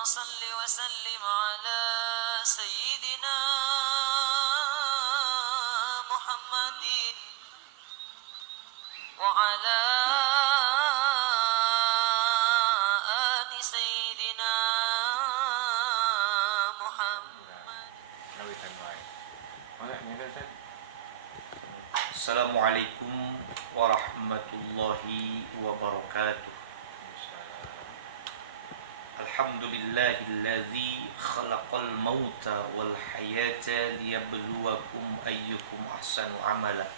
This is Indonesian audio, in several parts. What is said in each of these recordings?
صل وسلم على سيدنا محمد وعلى آل سيدنا محمد. Assalamualaikum warahmatullahi wabarakatuh. Alhamdulillahilladzi khalaqal mauta wal hayata liyabluwakum ayyukum ahsanu amala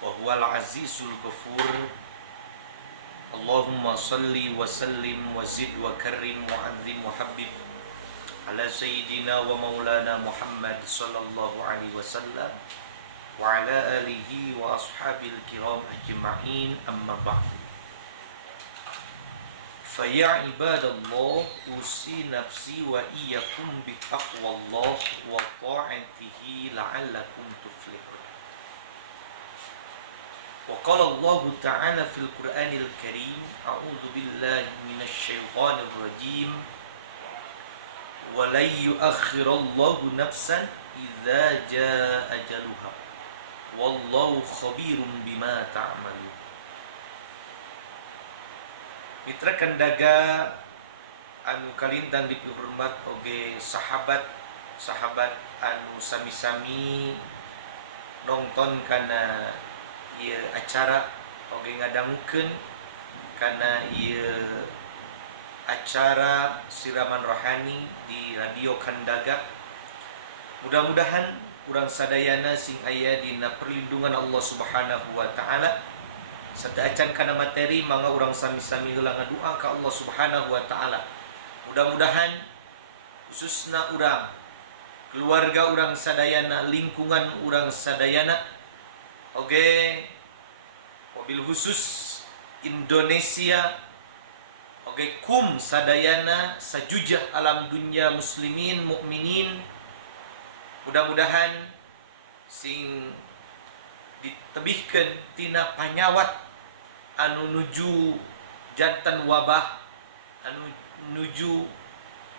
wa huwal azizul ghafur. Allahumma salli wa sallim wa zid wa karrim wa azim wa habib ala sayyidina wa maulana Muhammad sallallahu alaihi wasallam wa ala alihi wa ashabil kiram ajma'in, amma ba'd. Faya ibadallah, usi nafsi wa iyyakum bitaqwallah wa ta'atihi la'allakum tuflihun. Wa qala Allah ta'ala fil Qur'anil Karim, a'udzu billahi minasy syaithanir rajim. Wa la yu'akhkhirallahu nafsan idza jaa ajaluha. Wallahu khabirun bima ta'malun. Mitra kandaga anu kalintang dipihormat oge sahabat anu sami-sami nonton kana ieu acara oge ngadangukeun kana ieu acara siraman rohani di radio Kandaga. Mudah-mudahan urang sadayana sing aya dina perlindungan Allah Subhanahu wa taala serta acan kana materi mangga urang sami-sami heula ngadua ka Allah Subhanahu wa taala. Mudah-mudahan khususna urang, keluarga urang sadayana, lingkungan urang sadayana, oge mobil khusus Indonesia, oge kum sadayana sajujah alam dunya muslimin mukminin. Mudah-mudahan sing ditebihkeun tina panyawat anu nuju janten wabah, anu nuju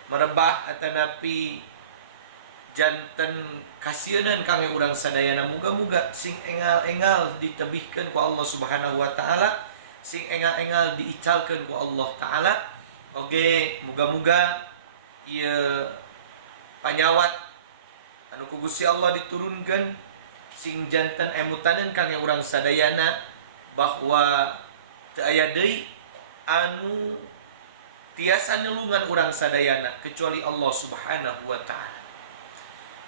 merebah atanapi janten kasieun kangge urang sadayana. Muga-muga sing engal-engal ditebihkeun ku Allah Subhanahu wa taala, sing engal-engal diicalkeun ku Allah taala. Oge muga-muga ieu panyawat anu ku Gusti Allah diturunkeun sing janten emutaneun kangge urang sadayana bahwa teu aya deui anu tiasa nulungan urang sadayana kecuali Allah Subhanahu wa taala.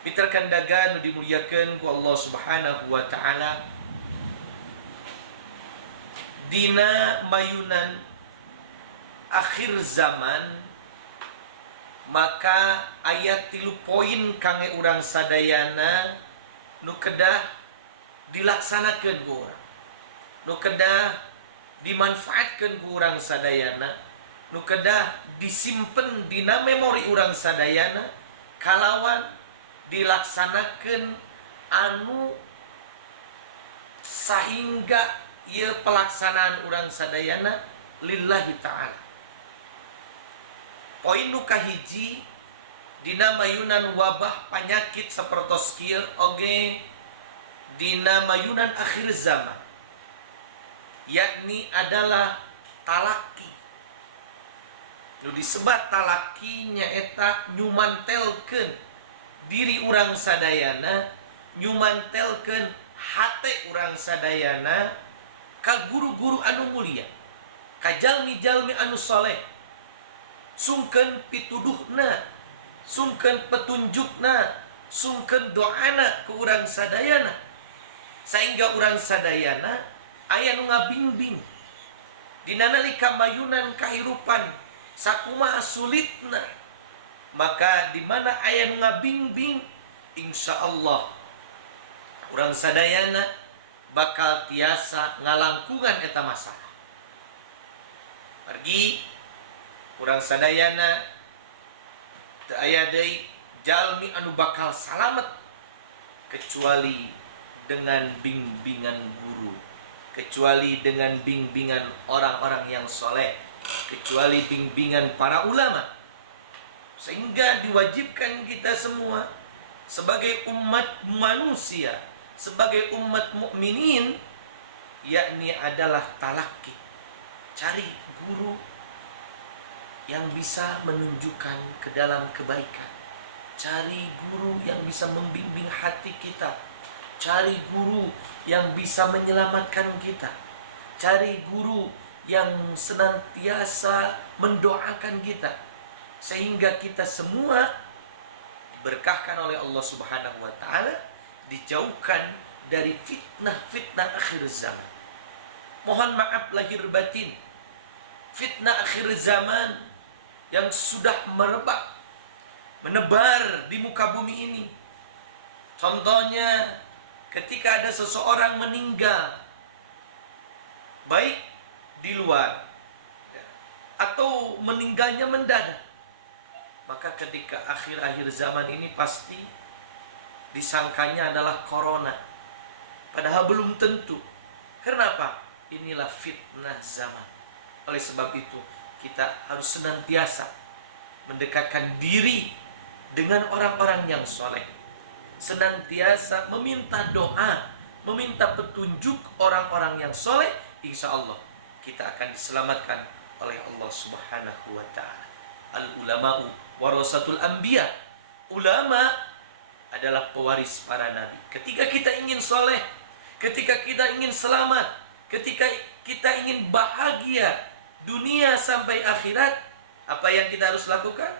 Mitra kandaga nu dimulyakeun ku Allah Subhanahu wa taala, dina mayunan akhir zaman maka ayat 3 poin kangge urang sadayana nu kedah dilaksanakeun ku urang, nu kedah dimanfaatkeun ku urang sadayana, nu kedah disimpen dina memori urang sadayana kalawan dilaksanakeun anu sahingga ieu pelaksanaan urang sadayana lillahi ta'ala. Poin nu kahiji dina mayunan wabah panyakit sapertos kieu oge dina mayunan akhir zaman, yakni adalah talaki. Nu disebat talaki nyaeta nyumantelkeun diri urang sadayana, nyumantelkeun hate urang sadayana ka guru-guru anu mulia, ka jalmi-jalmi anu saleh, sungkeun pituduhna, sungkeun petunjukna, sungkeun doana ke urang sadayana, sehingga urang sadayana aya nu ngabingbing dina nalika mayunan kahirupan sakumaha sulitna. Maka di mana aya nu ngabingbing, insyaallah urang sadayana bakal tiasa ngalangkungan eta masalah. Pergi urang sadayana teu aya deui jalmi anu bakal salamet kecuali dengan bimbingan guru, kecuali dengan bimbingan orang-orang yang soleh, kecuali bimbingan para ulama. Sehingga diwajibkan kita semua sebagai umat manusia, sebagai umat mukminin, yakni adalah talaki. Cari guru yang bisa menunjukkan ke dalam kebaikan. Cari guru yang bisa membimbing hati kita. Cari guru yang bisa menyelamatkan kita. Cari guru yang senantiasa mendoakan kita, sehingga kita semua diberkahkan oleh Allah Subhanahu wa taala, dijauhkan dari fitnah-fitnah akhir zaman. Mohon maaf lahir batin, fitnah akhir zaman yang sudah menebar di muka bumi ini. Contohnya ketika ada seseorang meninggal, baik di luar atau meninggalnya mendadak, maka ketika akhir-akhir zaman ini pasti disangkanya adalah corona, padahal belum tentu. Kenapa? Inilah fitnah zaman. Oleh sebab itu kita harus senantiasa mendekatkan diri dengan orang-orang yang soleh, senantiasa meminta doa, meminta petunjuk orang-orang yang soleh. Insya Allah kita akan diselamatkan oleh Allah Subhanahu wa ta'ala. Al-ulama'u warasatul anbiya. Ulama adalah pewaris para nabi. Ketika kita ingin soleh, ketika kita ingin selamat, ketika kita ingin bahagia dunia sampai akhirat, apa yang kita harus lakukan?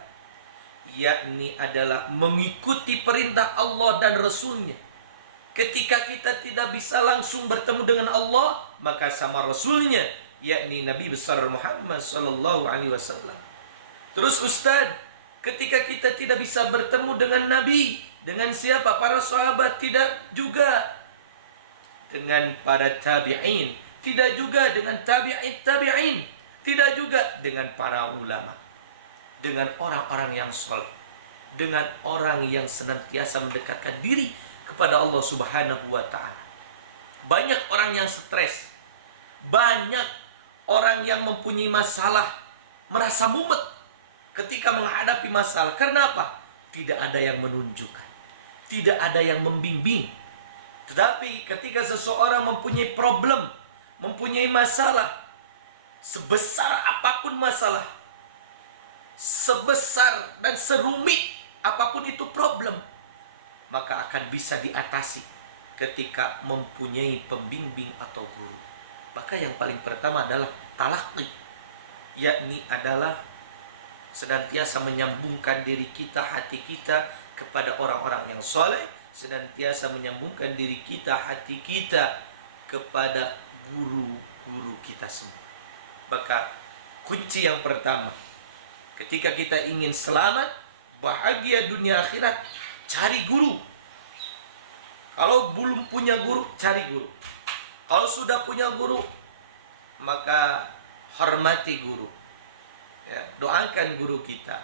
Yakni adalah mengikuti perintah Allah dan Rasulnya. Ketika kita tidak bisa langsung bertemu dengan Allah, maka sama Rasulnya, yakni Nabi besar Muhammad sallallahu alaihi wasallam. Terus Ustaz, ketika kita tidak bisa bertemu dengan Nabi, dengan siapa? Para sahabat, tidak juga dengan para tabi'in, tidak juga dengan tabi'in, tidak juga dengan para ulama, dengan orang-orang yang soleh, dengan orang yang senantiasa mendekatkan diri kepada Allah Subhanahu wa ta'ala. Banyak orang yang stres, banyak orang yang mempunyai masalah, merasa mumet ketika menghadapi masalah. Karena apa? Tidak ada yang menunjukkan, tidak ada yang membimbing. Tetapi ketika seseorang mempunyai problem, mempunyai masalah, sebesar apapun masalah, sebesar dan serumit apapun itu problem, maka akan bisa diatasi ketika mempunyai pembimbing atau guru. Maka yang paling pertama adalah talaqi, yakni adalah senantiasa menyambungkan diri kita, hati kita kepada orang-orang yang soleh, senantiasa menyambungkan diri kita, hati kita kepada guru-guru kita semua. Maka kunci yang pertama, ketika kita ingin selamat, bahagia dunia akhirat, cari guru. Kalau belum punya guru, cari guru. Kalau sudah punya guru, maka hormati guru. Ya, doakan guru kita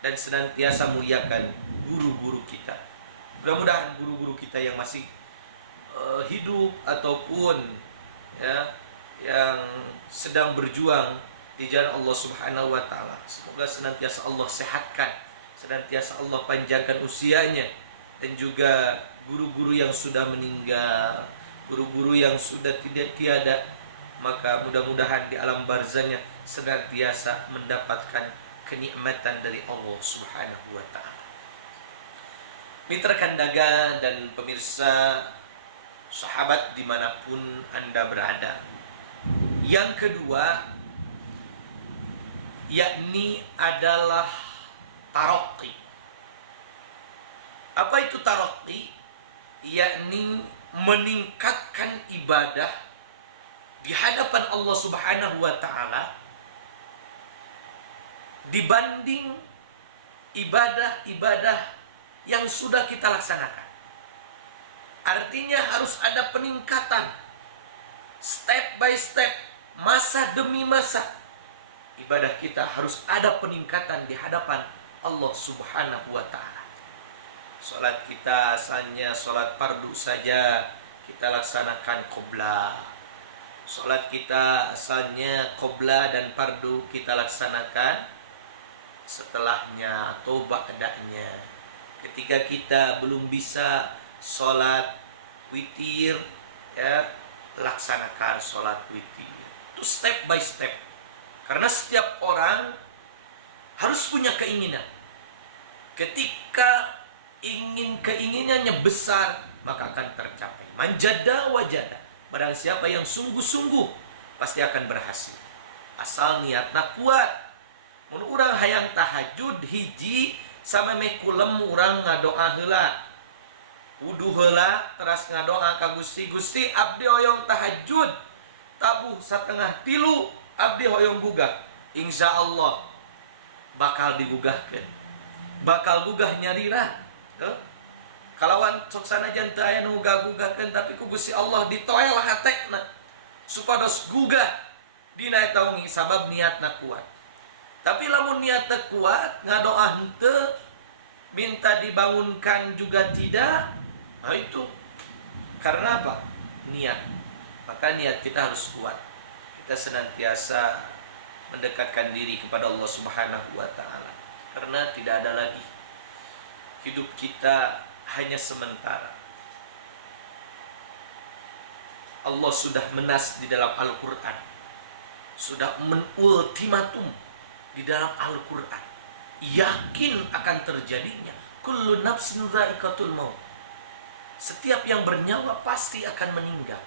dan senantiasa muliakan guru-guru kita. Mudah-mudahan guru-guru kita yang masih hidup ataupun ya yang sedang berjuang di jalan Allah Subhanahu wa taala, semoga senantiasa Allah sehatkan, senantiasa Allah panjangkan usianya, dan juga guru-guru yang sudah meninggal, guru-guru yang sudah tidak tiada, maka mudah-mudahan di alam barzahnya senantiasa mendapatkan kenikmatan dari Allah Subhanahu wa taala. Mitra Kandaga dan pemirsa sahabat dimanapun Anda berada, yang kedua yakni adalah taraqi. Apa itu taraqi? Yakni meningkatkan ibadah di hadapan Allah Subhanahu wa taala dibanding ibadah-ibadah yang sudah kita laksanakan. Artinya harus ada peningkatan step by step, masa demi masa. Ibadah kita harus ada peningkatan di hadapan Allah Subhanahu wa taala. Salat kita asalnya salat fardu saja, kita laksanakan qiblah. Salat kita asalnya qiblah dan fardu, kita laksanakan setelahnya atau ba'danya. Ketika kita belum bisa sholat witir, ya, laksanakan sholat witir. Itu step by step. Karena setiap orang harus punya keinginan. Ketika keinginannya besar, maka akan tercapai. Manjada wajada. Barang siapa yang sungguh-sungguh, pasti akan berhasil. Asal niatna kuat. Mun urang hayang tahajud hiji sama mekulem urang ngadoa heula. Wudu heula teras ngadoa ka Gusti, Gusti abdi hoyong tahajud. Tabuh satengah 3 abdi hoyong gugah. Insya Allah bakal digugahkeun. Bakal gugah nyarira. Kalawan sok sanajan teu aya nu gugahkeun tapi ku Gusti Allah ditoel hatekna supados gugah dina eta wengi sabab niatna kuat. Tapi lamun niatna kuat ngadoa henteu minta dibangunkan juga tidak, nah itu karena apa? Niat. Maka niat kita harus kuat. Kita senantiasa mendekatkan diri kepada Allah Subhanahu wa taala. Karena tidak ada lagi hidup kita hanya sementara. Allah sudah menas di dalam Al-Qur'an. Sudah menultimatum di dalam Al-Qur'an. Yakin akan terjadinya. Kullu nafsin dha'iqatul maut. Setiap yang bernyawa pasti akan meninggal.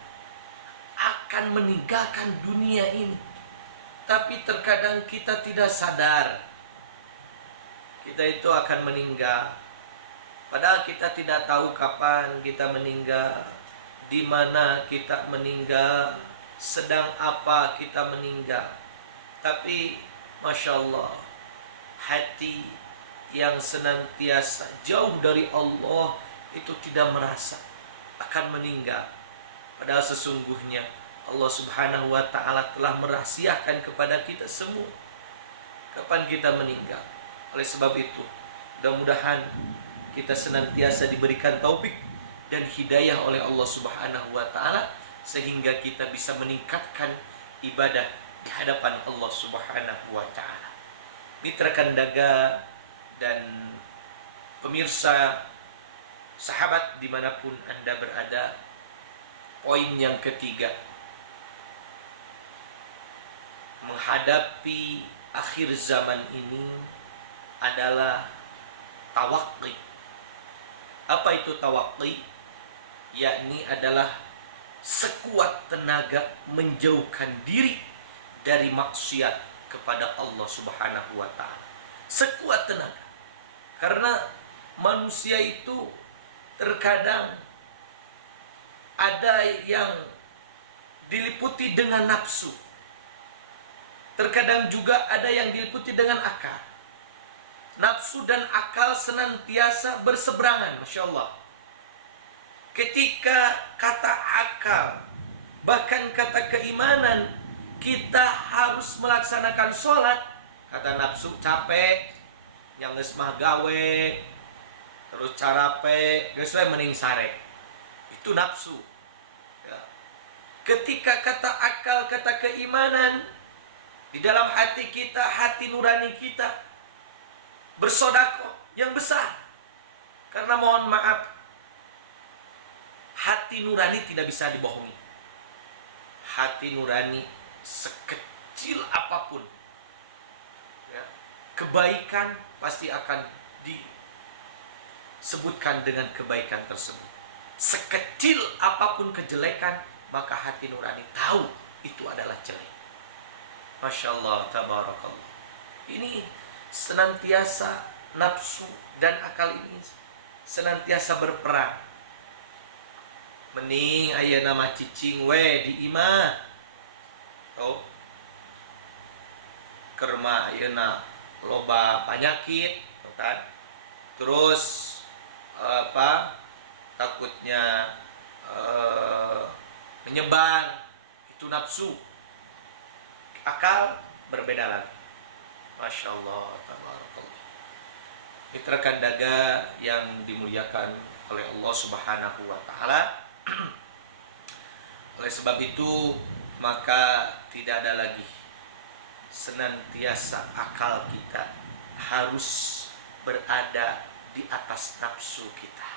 Akan meninggalkan dunia ini. Tapi terkadang kita tidak sadar. Kita itu akan meninggal. Padahal kita tidak tahu kapan kita meninggal, di mana kita meninggal, sedang apa kita meninggal. Tapi Masya Allah, hati yang senantiasa jauh dari Allah itu tidak merasa akan meninggal. Padahal sesungguhnya Allah Subhanahu wa ta'ala telah merahasiakan kepada kita semua kapan kita meninggal. Oleh sebab itu, mudah-mudahan kita senantiasa diberikan taufik dan hidayah oleh Allah Subhanahu wa ta'ala sehingga kita bisa meningkatkan ibadah di hadapan Allah Subhanahu wa ta'ala. Mitra Kandaga dan pemirsa, sahabat dimanapun Anda berada, poin yang ketiga, menghadapi akhir zaman ini adalah tawakki. Apa itu tawakki? Yakni adalah sekuat tenaga menjauhkan diri dari maksiat kepada Allah Subhanahu wa ta'ala. Sekuat tenaga. Karena manusia itu terkadang ada yang diliputi dengan nafsu. Terkadang juga ada yang diliputi dengan akal. Nafsu dan akal senantiasa berseberangan, Masya Allah. Ketika kata akal, bahkan kata keimanan, kita harus melaksanakan sholat. Kata nafsu capek, yang geus mah gawe, terus carape, geus we mending sare. Itu nafsu. Ya. Ketika kata akal, kata keimanan, di dalam hati kita, hati nurani kita bersedekah yang besar. Karena mohon maaf, hati nurani tidak bisa dibohongi. Hati nurani sekecil apapun, ya, kebaikan pasti akan disebutkan dengan kebaikan tersebut. Sekecil apapun kejelekan, maka hati nurani tahu itu adalah jelek. Masya Allah, tabarakallah. Ini senantiasa nafsu dan akal ini senantiasa berperang. Mending ayeuna mah cicing we di imah. Oh. Kerma ayeuna loba penyakit, kan? Terus takutnya menyebar, itu nafsu. Akal berbeda lagi. Masya Allah, tabarakallah. Mitra Kandaga yang dimuliakan oleh Allah Subhanahu wa ta'ala. Oleh sebab itu, maka tidak ada lagi senantiasa akal kita, harus berada di atas nafsu kita.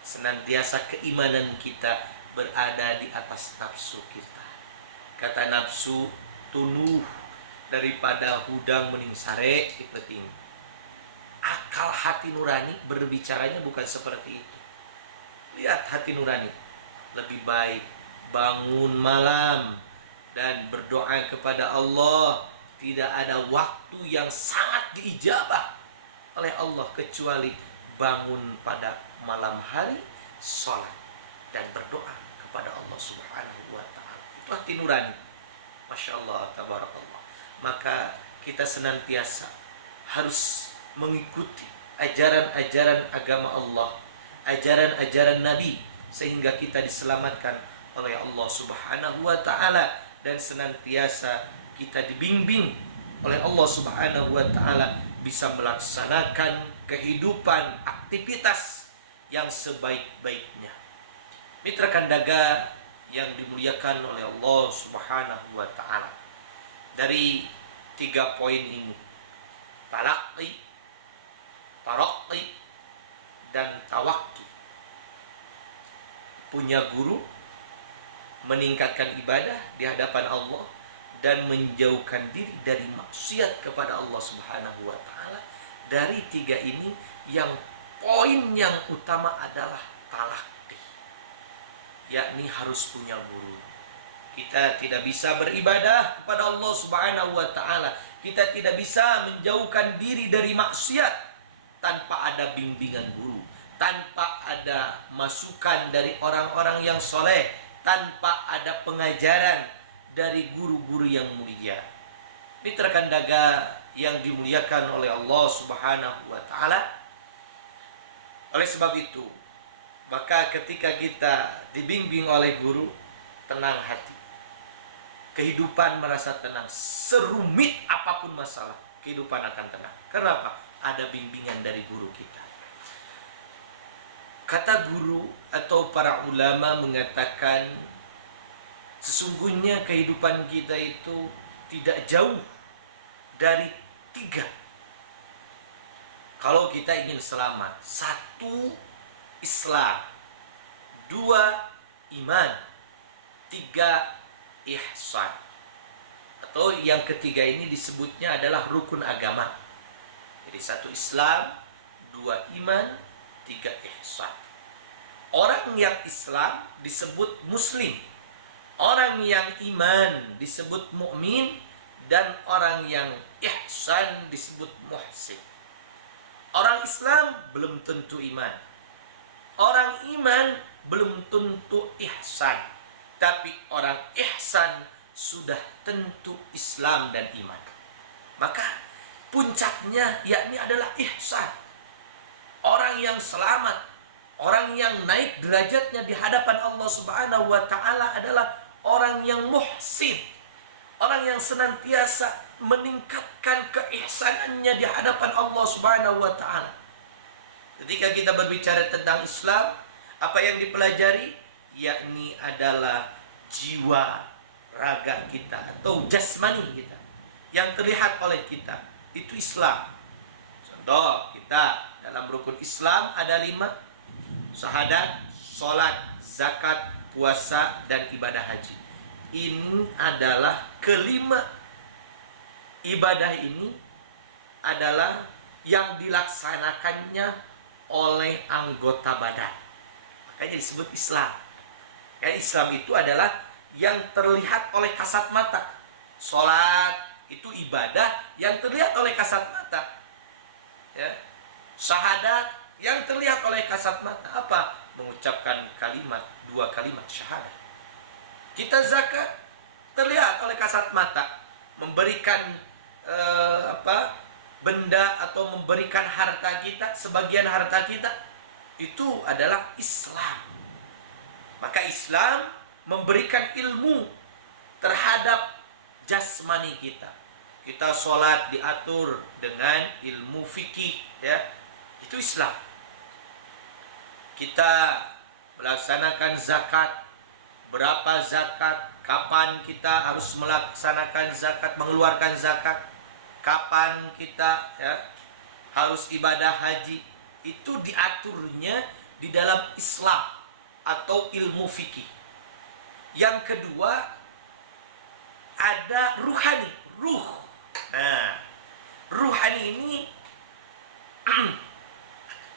Senantiasa keimanan kita berada di atas nafsu kita. Kata nafsu tunuh daripada hudang mending sare dipeting. Akal hati nurani berbicaranya bukan seperti itu. Lihat hati nurani, lebih baik bangun malam dan berdoa kepada Allah. Tidak ada waktu yang sangat diijabah oleh Allah kecuali bangun pada malam hari, sholat dan berdoa kepada Allah Subhanahu wa ta'ala. Itu hati nurani. Masya Allah, tabarakallah. Maka kita senantiasa harus mengikuti ajaran-ajaran agama Allah, ajaran-ajaran Nabi, sehingga kita diselamatkan oleh Allah Subhanahu wa ta'ala, dan senantiasa kita dibimbing oleh Allah Subhanahu wa ta'ala bisa melaksanakan kehidupan aktivitas yang sebaik-baiknya. Mitra Kandaga yang dimuliakan oleh Allah Subhanahu wa ta'ala, dari 3 poin ini, talaqi, taraqi, dan tawakki, punya guru, meningkatkan ibadah di hadapan Allah, dan menjauhkan diri dari maksiat kepada Allah Subhanahu wa ta'ala. Dari 3 ini, yang poin yang utama adalah talaqi, yakni harus punya guru. Kita tidak bisa beribadah kepada Allah Subhanahu wa ta'ala, kita tidak bisa menjauhkan diri dari maksiat tanpa ada bimbingan guru, tanpa ada masukan dari orang-orang yang soleh, tanpa ada pengajaran dari guru-guru yang mulia. Mitra Kandaga yang dimuliakan oleh Allah Subhanahu wa ta'ala, oleh sebab itu, maka ketika kita dibimbing oleh guru, tenang hati, kehidupan merasa tenang. Serumit apapun masalah, kehidupan akan tenang. Kenapa? Ada bimbingan dari guru kita. Kata guru atau para ulama mengatakan, sesungguhnya kehidupan kita itu tidak jauh dari 3. Kalau kita ingin selamat, 1 Islam, 2 iman, 3 ihsan. Atau yang ketiga ini disebutnya adalah rukun agama. Jadi 1 Islam, 2 iman, 3 ihsan. Orang yang Islam disebut muslim, orang yang iman disebut mukmin, dan orang yang ihsan disebut muhsin. Orang Islam belum tentu iman, orang iman belum tentu ihsan, tapi orang ihsan sudah tentu Islam dan iman. Maka puncaknya yakni adalah ihsan. Orang yang selamat, orang yang naik derajatnya di hadapan Allah Subhanahu wa ta'ala adalah orang yang muhsin, orang yang senantiasa meningkatkan keihsanannya di hadapan Allah Subhanahu wa ta'ala. Ketika kita berbicara tentang Islam, apa yang dipelajari? Yakni adalah jiwa raga kita atau jasmani kita yang terlihat oleh kita, itu Islam. Contoh, kita dalam rukun Islam ada 5: syahadat, sholat, zakat, puasa, dan ibadah haji. Ini adalah kelima ibadah ini adalah yang dilaksanakannya oleh anggota badan. Makanya disebut Islam. Ya, Islam itu adalah yang terlihat oleh kasat mata. Sholat itu ibadah yang terlihat oleh kasat mata. Ya. Syahadat yang terlihat oleh kasat mata apa? Mengucapkan 2 kalimat syahadat. Kita zakat terlihat oleh kasat mata, memberikan benda atau memberikan harta kita, sebagian harta kita, itu adalah Islam. Maka Islam memberikan ilmu terhadap jasmani kita. Kita sholat diatur dengan ilmu fikih, ya, itu Islam. Kita melaksanakan zakat, berapa zakat, kapan kita harus melaksanakan zakat, mengeluarkan zakat, kapan kita harus ibadah haji, itu diaturnya di dalam Islam atau ilmu fikih. Yang kedua, ada ruhani, ruh. Nah, ruhani ini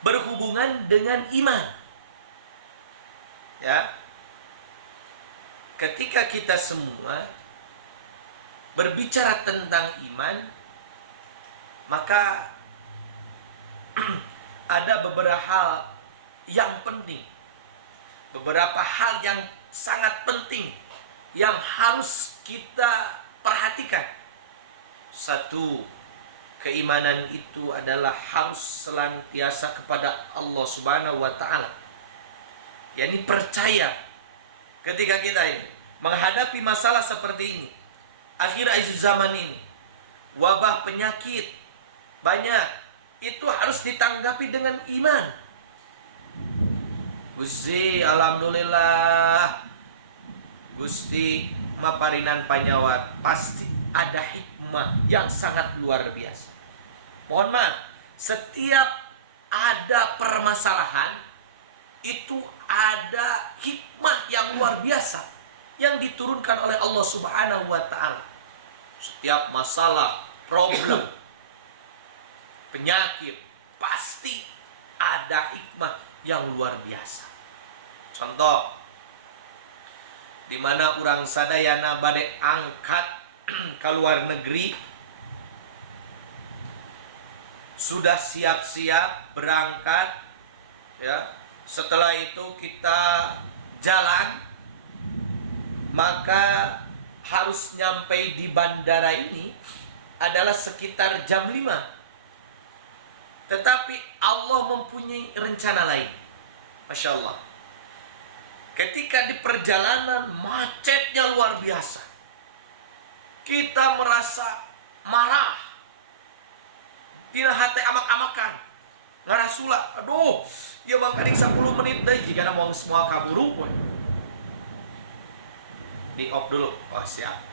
berhubungan dengan iman. Ya. Ketika kita semua berbicara tentang iman, maka ada beberapa hal yang penting, beberapa hal yang sangat penting yang harus kita perhatikan. Satu, keimanan itu adalah harus senantiasa kepada Allah Subhanahu wa taala. Yani percaya ketika kita ini menghadapi masalah seperti ini, akhir zaman ini, wabah penyakit banyak, itu harus ditanggapi dengan iman. Gusti, alhamdulillah, Gusti maparinan panyawat, pasti ada hikmah yang sangat luar biasa. Mohon maaf, setiap ada permasalahan itu ada hikmah yang luar biasa yang diturunkan oleh Allah Subhanahu wa taala. Setiap masalah, problem, penyakit, pasti ada hikmah yang luar biasa. Contoh, di mana orang sadayana bade angkat ke luar negeri, sudah siap-siap berangkat, ya. Setelah itu kita jalan, maka harus nyampe di bandara ini adalah sekitar jam 5. Tetapi Allah mempunyai rencana lain. Masya Allah. Ketika di perjalanan macetnya luar biasa, kita merasa marah, tina hati amak-amakan, ngarasula, aduh, ya bang kading 10 menit deh jika mau semua kaburu. Di off dulu. Oh siap.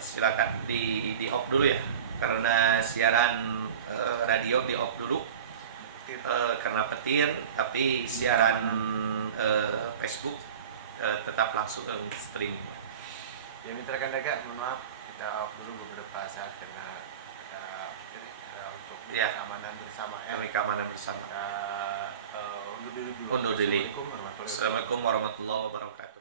Silakan di off dulu ya, karena siaran radio di off dulu karena petir, tapi siaran Facebook tetap langsung stream. Ya mitra kandaga, mohon maaf kita off dulu beberapa saat karena ada petir, untuk keamanan bersama. Keamanan bersama. Undur dulu. Assalamualaikum warahmatullahi wabarakatuh.